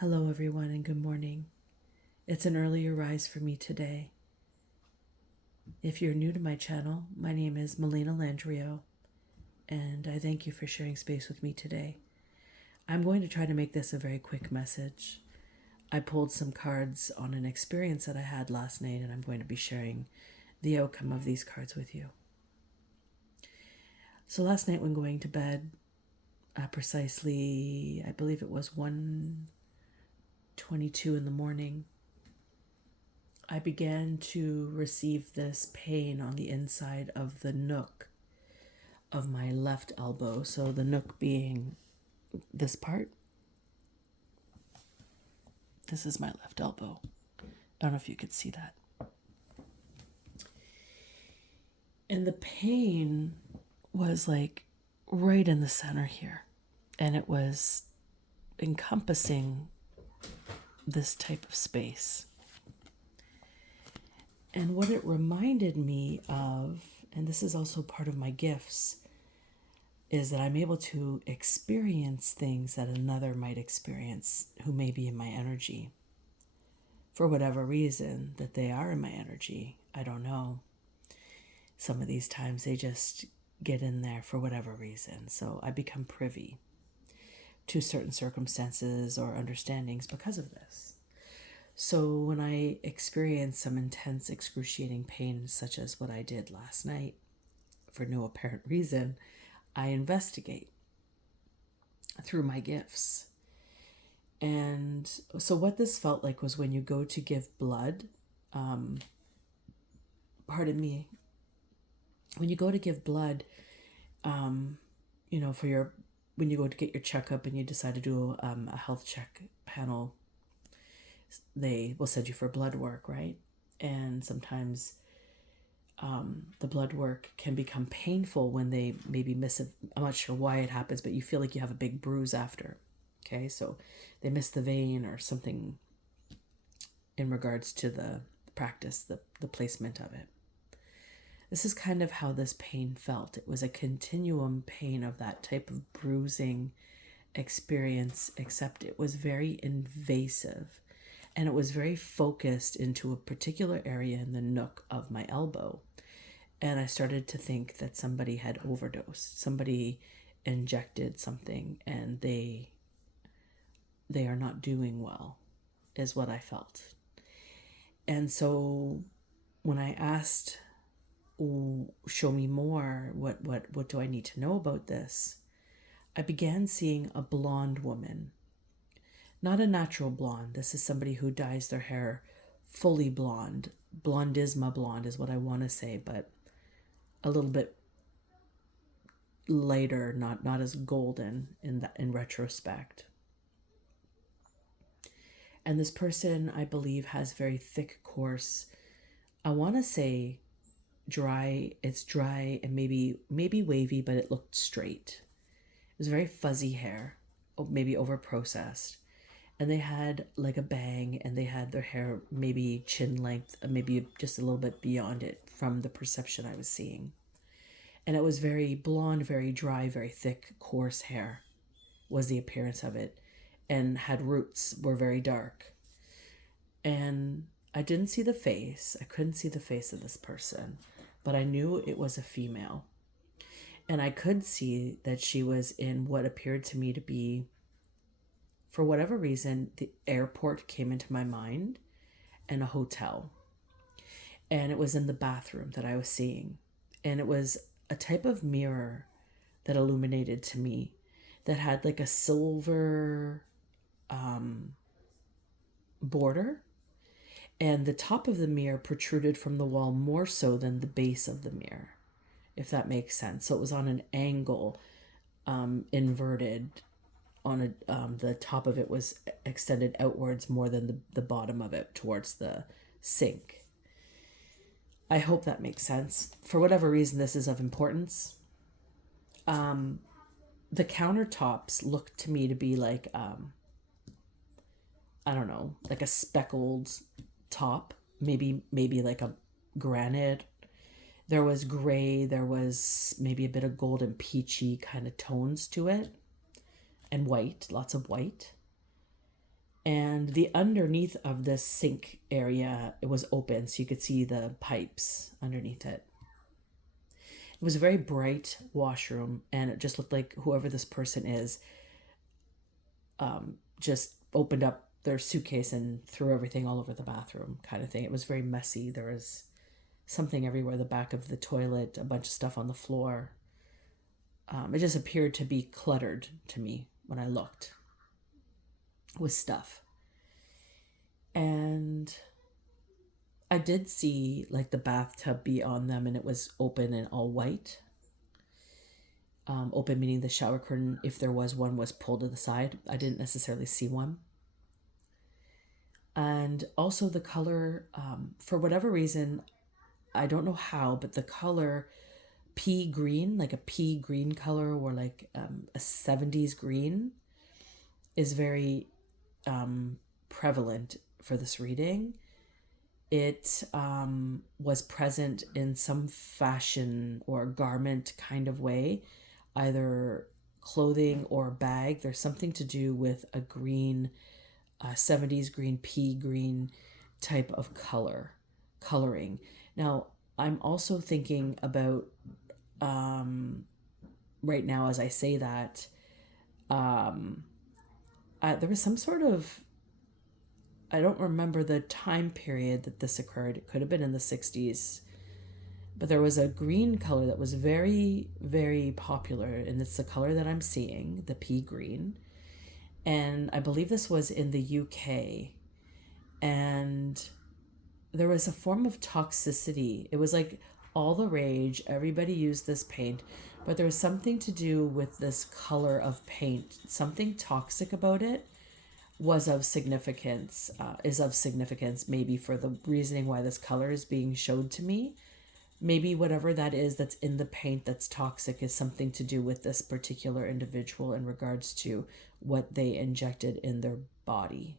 Hello, everyone, and good morning. It's an earlier rise for me today. If you're new to my channel, my name is Melina Landrio, and I thank you for sharing space with me today. I'm going to try to make this a very quick message. I pulled some cards on an experience that I had last night, and I'm going to be sharing the outcome of these cards with you. So last night when going to bed, precisely, I believe it was 1:22 in the morning, I began to receive this pain on the inside of the nook of my left elbow. So the nook being this part. This is my left elbow. I don't know if you could see that. And the pain was like right in the center here. And it was encompassing this type of space. And what it reminded me of, and this is also part of my gifts, is that I'm able to experience things that another might experience who may be in my energy. For whatever reason that they are in my energy, I don't know. Some of these times they just get in there for whatever reason. So I become privy to certain circumstances or understandings because of this. So when I experience some intense, excruciating pain, such as what I did last night, for no apparent reason, I investigate through my gifts. And so what this felt like was when you go to give blood, when you go to give blood, when you go to get your checkup and you decide to do a health check panel, they will send you for blood work, right? And sometimes the blood work can become painful when they maybe miss it. I'm not sure why it happens, but you feel like you have a big bruise after. Okay, so they miss the vein or something in regards to the practice, the placement of it. This is kind of how this pain felt. It was a continuum pain of that type of bruising experience, except it was very invasive. And it was very focused into a particular area in the nook of my elbow. And I started to think that somebody had overdosed. Somebody injected something and they are not doing well, is what I felt. And so when I asked, show me more, what do I need to know about this? I began seeing a blonde woman. Not a natural blonde. This is somebody who dyes their hair fully blonde. Blondisma blonde is what I want to say, but a little bit lighter, not as golden in retrospect. And this person, I believe, has very thick, coarse, I want to say dry. It's dry and maybe wavy, but it looked straight. It was very fuzzy hair, maybe over processed. And they had like a bang, and they had their hair maybe chin length, maybe just a little bit beyond it from the perception I was seeing. And it was very blonde, very dry, very thick, coarse hair was the appearance of it, and had roots, were very dark. And I didn't see the face. I couldn't see the face of this person, but I knew it was a female. And I could see that she was in what appeared to me to be, for whatever reason, the airport came into my mind, and a hotel. And it was in the bathroom that I was seeing. And it was a type of mirror that illuminated to me that had like a silver border. And the top of the mirror protruded from the wall more so than the base of the mirror, if that makes sense. So it was on an angle, inverted. On the top of it was extended outwards more than the bottom of it towards the sink. I hope that makes sense. For whatever reason, this is of importance. The countertops looked to me to be like, I don't know, like a speckled top, maybe like a granite. There was gray, there was maybe a bit of golden peachy kind of tones to it. And white, lots of white. And the underneath of this sink area, it was open, so you could see the pipes underneath it. It was a very bright washroom, and it just looked like whoever this person is just opened up their suitcase and threw everything all over the bathroom, kind of thing. It was very messy. There was something everywhere, the back of the toilet, a bunch of stuff on the floor. It just appeared to be cluttered to me when I looked with stuff. And I did see like the bathtub be on them, and it was open and all white. Open meaning the shower curtain, if there was one, was pulled to the side. I didn't necessarily see one. And also the color, for whatever reason, I don't know how, but the color pea green, like a pea green color, or like a 70s green, is very prevalent for this reading. It was present in some fashion or garment kind of way, either clothing or bag. There's something to do with a green, 70s green, pea green type of coloring. Now, I'm also thinking about, right now as I say that, there was some sort of, I don't remember the time period that this occurred. It could have been in the 60s. But there was a green color that was very, very popular. And it's the color that I'm seeing, the pea green. And I believe this was in the UK. And there was a form of toxicity. It was like all the rage. Everybody used this paint. But there was something to do with this color of paint. Something toxic about it was of significance, is of significance maybe for the reasoning why this color is being showed to me. Maybe whatever that is that's in the paint that's toxic is something to do with this particular individual in regards to what they injected in their body.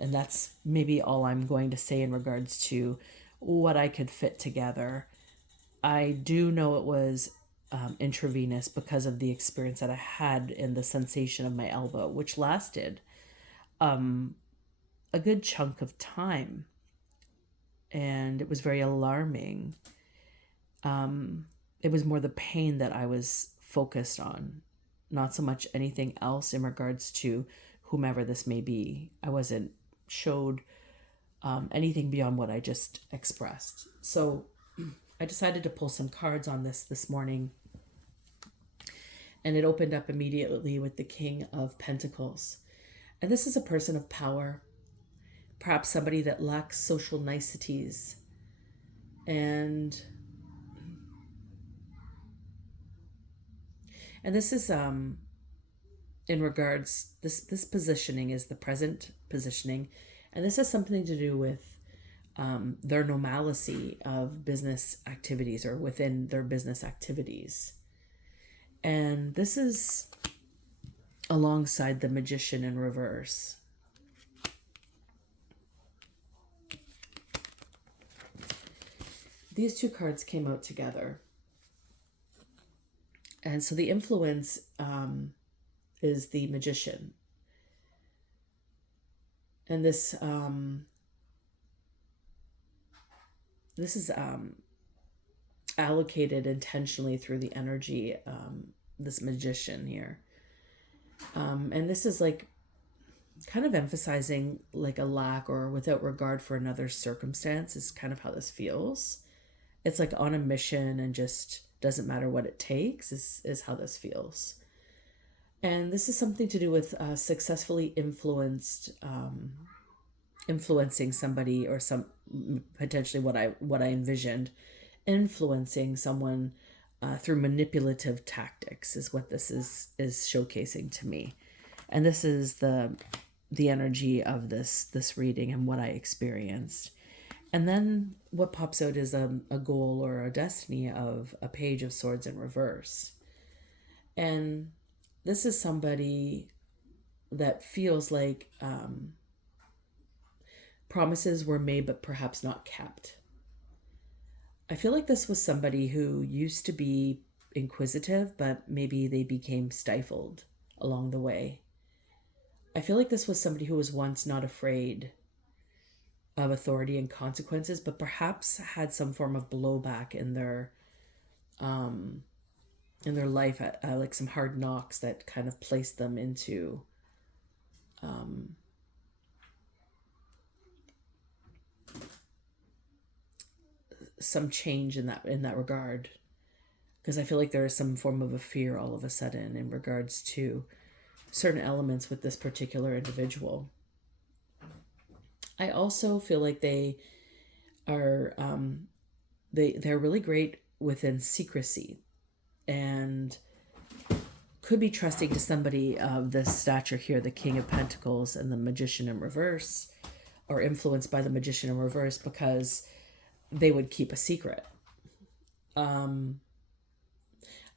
And that's maybe all I'm going to say in regards to what I could fit together. I do know it was intravenous because of the experience that I had in the sensation of my elbow, which lasted a good chunk of time. And it was very alarming. It was more the pain that I was focused on, not so much anything else in regards to whomever this may be. I wasn't showed anything beyond what I just expressed. So I decided to pull some cards on this morning. And it opened up immediately with the King of Pentacles. And this is a person of power. Perhaps somebody that lacks social niceties. And this is in regards, this positioning is the present positioning. And this has something to do with their normalcy of business activities or within their business activities. And this is alongside the Magician in reverse. These two cards came out together. And so the influence is the Magician. And this is allocated intentionally through the energy, this Magician here. And this is like kind of emphasizing like a lack or without regard for another's circumstance is kind of how this feels. It's like on a mission and just doesn't matter what it takes is how this feels. And this is something to do with successfully influencing somebody, or some potentially what I envisioned, influencing someone through manipulative tactics is what this is showcasing to me. And this is the energy of this reading and what I experienced. And then what pops out is a goal or a destiny of a Page of Swords in reverse. And this is somebody that feels like promises were made but perhaps not kept. I feel like this was somebody who used to be inquisitive, but maybe they became stifled along the way. I feel like this was somebody who was once not afraid of authority and consequences, but perhaps had some form of blowback in their life, like some hard knocks that kind of placed them into some change in that regard. Because I feel like there is some form of a fear all of a sudden in regards to certain elements with this particular individual. I also feel like they are they're really great within secrecy, and could be trusting to somebody of this stature here, the King of Pentacles and the Magician in reverse, or influenced by the Magician in reverse, because they would keep a secret.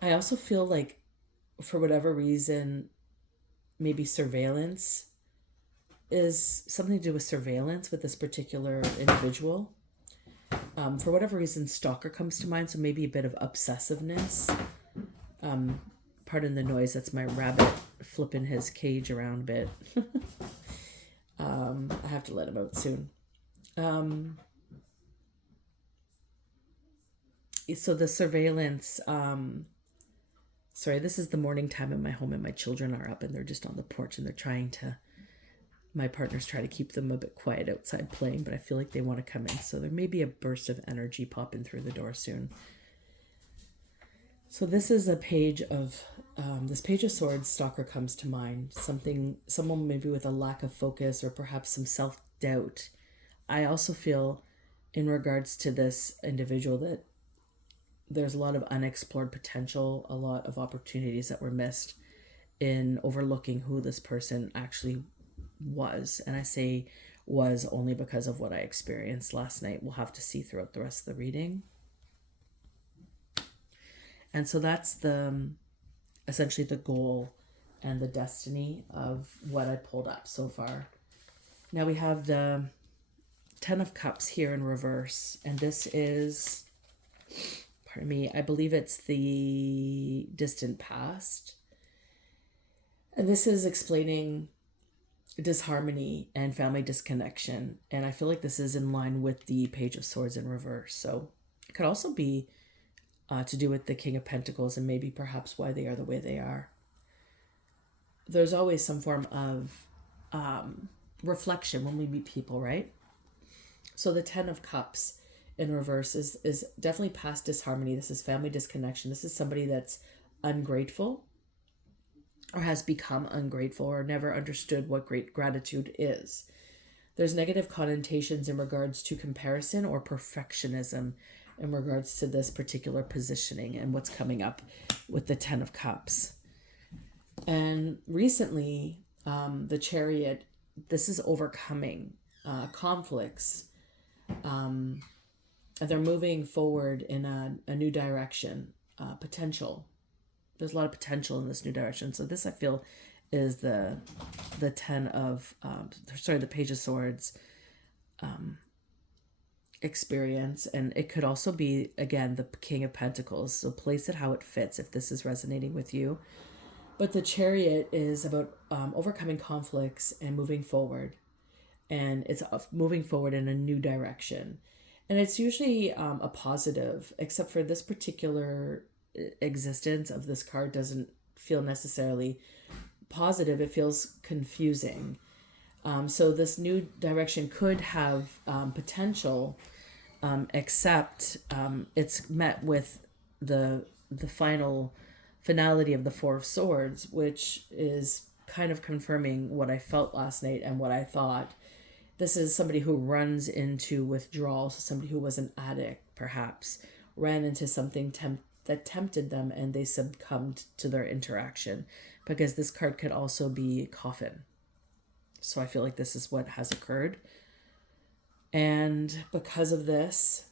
I also feel like, for whatever reason, maybe surveillance is something to do with surveillance with this particular individual. For whatever reason, stalker comes to mind, so maybe a bit of obsessiveness. Pardon the noise, that's my rabbit flipping his cage around a bit. I have to let him out soon. So the surveillance, sorry, this is the morning time in my home and my children are up and they're just on the porch and they're trying to, my partners try to keep them a bit quiet outside playing, but I feel like they want to come in. So there may be a burst of energy popping through the door soon. So this is a page of, this Page of Swords, stalker comes to mind. Someone maybe with a lack of focus or perhaps some self-doubt. I also feel in regards to this individual that there's a lot of unexplored potential, a lot of opportunities that were missed in overlooking who this person actually was. And I say was only because of what I experienced last night. We'll have to see throughout the rest of the reading. And so that's essentially the goal and the destiny of what I pulled up so far. Now we have the Ten of Cups here in reverse. And this is, pardon me, I believe it's the distant past. And this is explaining disharmony and family disconnection. And I feel like this is in line with the Page of Swords in reverse. So it could also be to do with the King of Pentacles and maybe perhaps why they are the way they are. There's always some form of reflection when we meet people, right? So the Ten of Cups in reverse is definitely past disharmony. This is family disconnection. This is somebody that's ungrateful or has become ungrateful or never understood what great gratitude is. There's negative connotations in regards to comparison or perfectionism in regards to this particular positioning and what's coming up with the Ten of Cups. And recently, the Chariot, this is overcoming conflicts. And they're moving forward in a new direction, potential. There's a lot of potential in this new direction. So this, I feel, is the Page of Swords experience. And it could also be, again, the King of Pentacles. So place it how it fits if this is resonating with you. But the Chariot is about overcoming conflicts and moving forward. And it's moving forward in a new direction. And it's usually a positive, except for this particular existence of this card doesn't feel necessarily positive. It feels confusing. So this new direction could have potential, except it's met with the finality of the Four of Swords, which is kind of confirming what I felt last night and what I thought. This is somebody who runs into withdrawals, somebody who was an addict, perhaps, ran into something that tempted them and they succumbed to their interaction, because this card could also be coffin. So I feel like this is what has occurred. And because of this,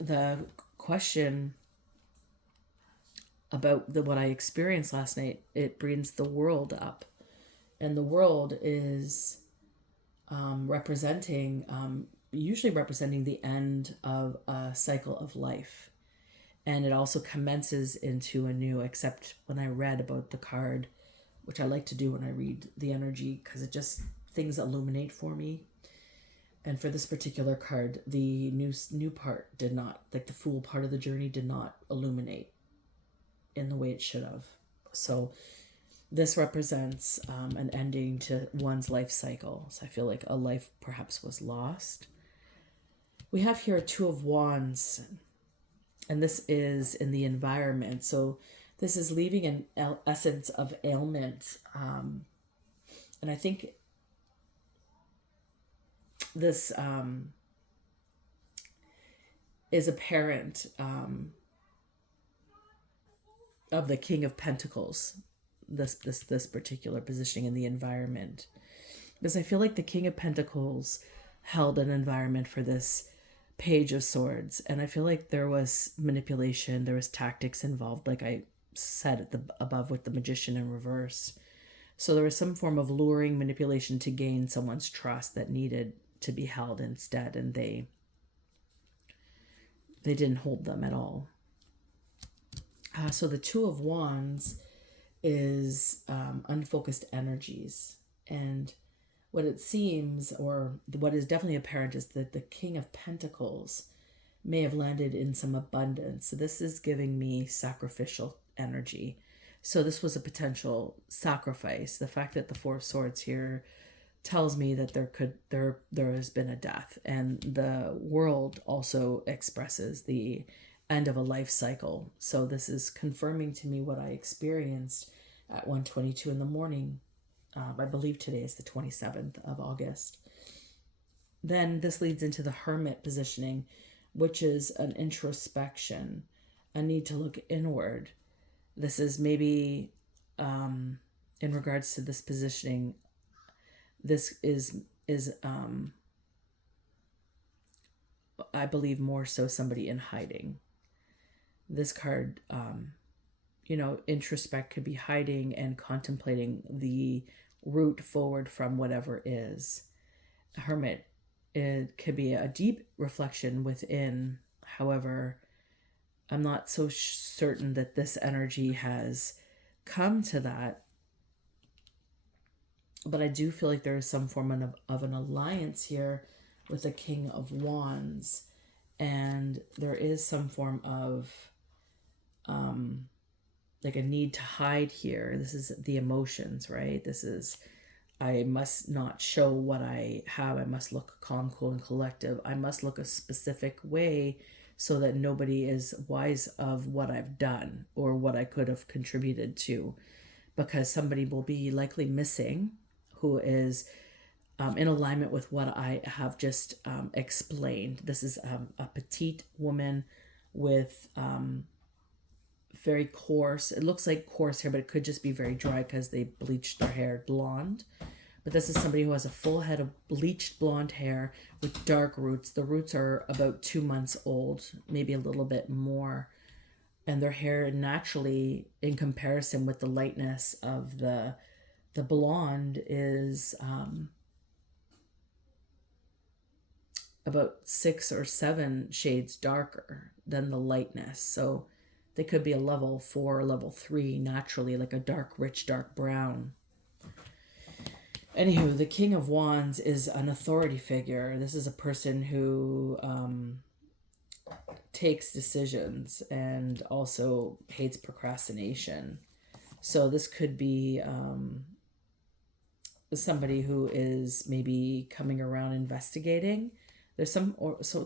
the question about what I experienced last night, it brings the world up. And the world is usually representing the end of a cycle of life. And it also commences into a new, except when I read about the card, which I like to do when I read the energy, because it just, things illuminate for me. And for this particular card, the new part did not, like the Fool part of the journey did not illuminate in the way it should have. So this represents an ending to one's life cycle. So I feel like a life perhaps was lost. We have here a Two of Wands, and this is in the environment. So this is leaving an essence of ailment. And I think this is apparent of the King of Pentacles, this particular positioning in the environment. Because I feel like the King of Pentacles held an environment for this Page of Swords, and I feel like there was manipulation, there was tactics involved, like I said at the above with the Magician in reverse. So there was some form of luring manipulation to gain someone's trust that needed to be held instead, and they didn't hold them at all. So the Two of Wands is unfocused energies, and what it seems, or what is definitely apparent, is that the King of Pentacles may have landed in some abundance. So this is giving me sacrificial energy. So this was a potential sacrifice. The fact that the Four of Swords here tells me that there has been a death, and the world also expresses the end of a life cycle. So this is confirming to me what I experienced at 1:22 in the morning. I believe today is the 27th of August. Then this leads into the Hermit positioning, which is an introspection, a need to look inward. This is maybe, in regards to this positioning, this is I believe more so somebody in hiding. This card, introspect could be hiding and contemplating the route forward from whatever is. Hermit, it could be a deep reflection within. However, I'm not so certain that this energy has come to that. But I do feel like there is some form of an alliance here with the King of Wands. And there is some form of like a need to hide here. This is the emotions, right? This is, I must not show what I have. I must look calm, cool, and collective. I must look a specific way so that nobody is wise of what I've done or what I could have contributed to, because somebody will be likely missing who is in alignment with what I have just explained. This is a petite woman with very coarse, it looks like coarse hair, but it could just be very dry because they bleached their hair blonde. But this is somebody who has a full head of bleached blonde hair with dark roots. The roots are about 2 months old, maybe a little bit more. And their hair naturally, in comparison with the lightness of the blonde, is about 6 or 7 shades darker than the lightness. So they could be a level 4, level 3 naturally, like a dark, rich, dark brown. Anywho, the King of Wands is an authority figure. This is a person who takes decisions and also hates procrastination. So this could be somebody who is maybe coming around investigating. There's some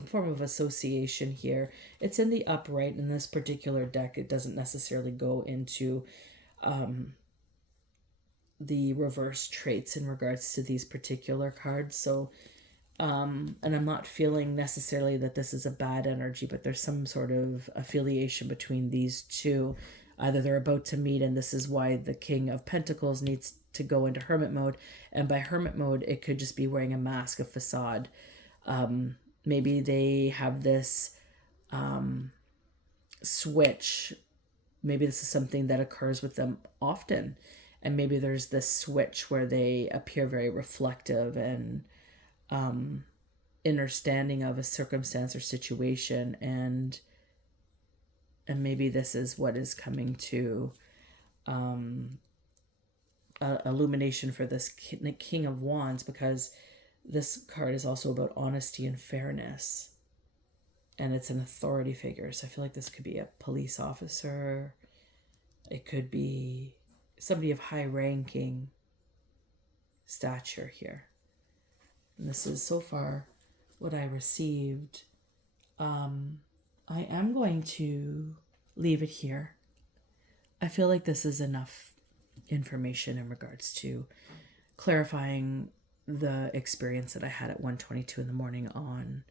form of association here. It's in the upright in this particular deck. It doesn't necessarily go into the reverse traits in regards to these particular cards. So, and I'm not feeling necessarily that this is a bad energy, but there's some sort of affiliation between these two. Either they're about to meet, and this is why the King of Pentacles needs to go into hermit mode. And by hermit mode, it could just be wearing a mask, a facade. Maybe they have this switch. Maybe this is something that occurs with them often. And maybe there's this switch where they appear very reflective and understanding of a circumstance or situation. And maybe this is what is coming to illumination for this King of Wands, because this card is also about honesty and fairness. And it's an authority figure. So I feel like this could be a police officer. It could be somebody of high ranking stature here. And this is so far what I received. I am going to leave it here. I feel like this is enough information in regards to clarifying the experience that I had at 1:22 in the morning on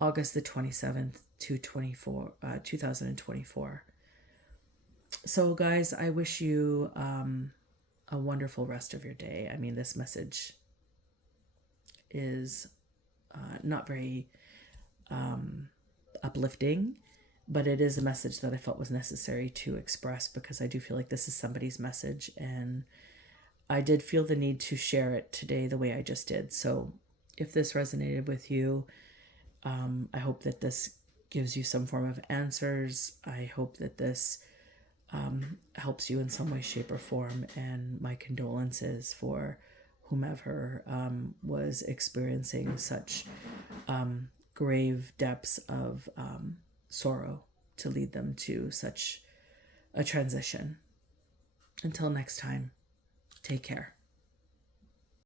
August the 27th, 2024. So guys, I wish you a wonderful rest of your day. I mean, this message is not very uplifting, but it is a message that I felt was necessary to express, because I do feel like this is somebody's message, and I did feel the need to share it today the way I just did. So if this resonated with you, I hope that this gives you some form of answers. I hope that this helps you in some way, shape, or form. And my condolences for whomever was experiencing such grave depths of sorrow to lead them to such a transition. Until next time, take care.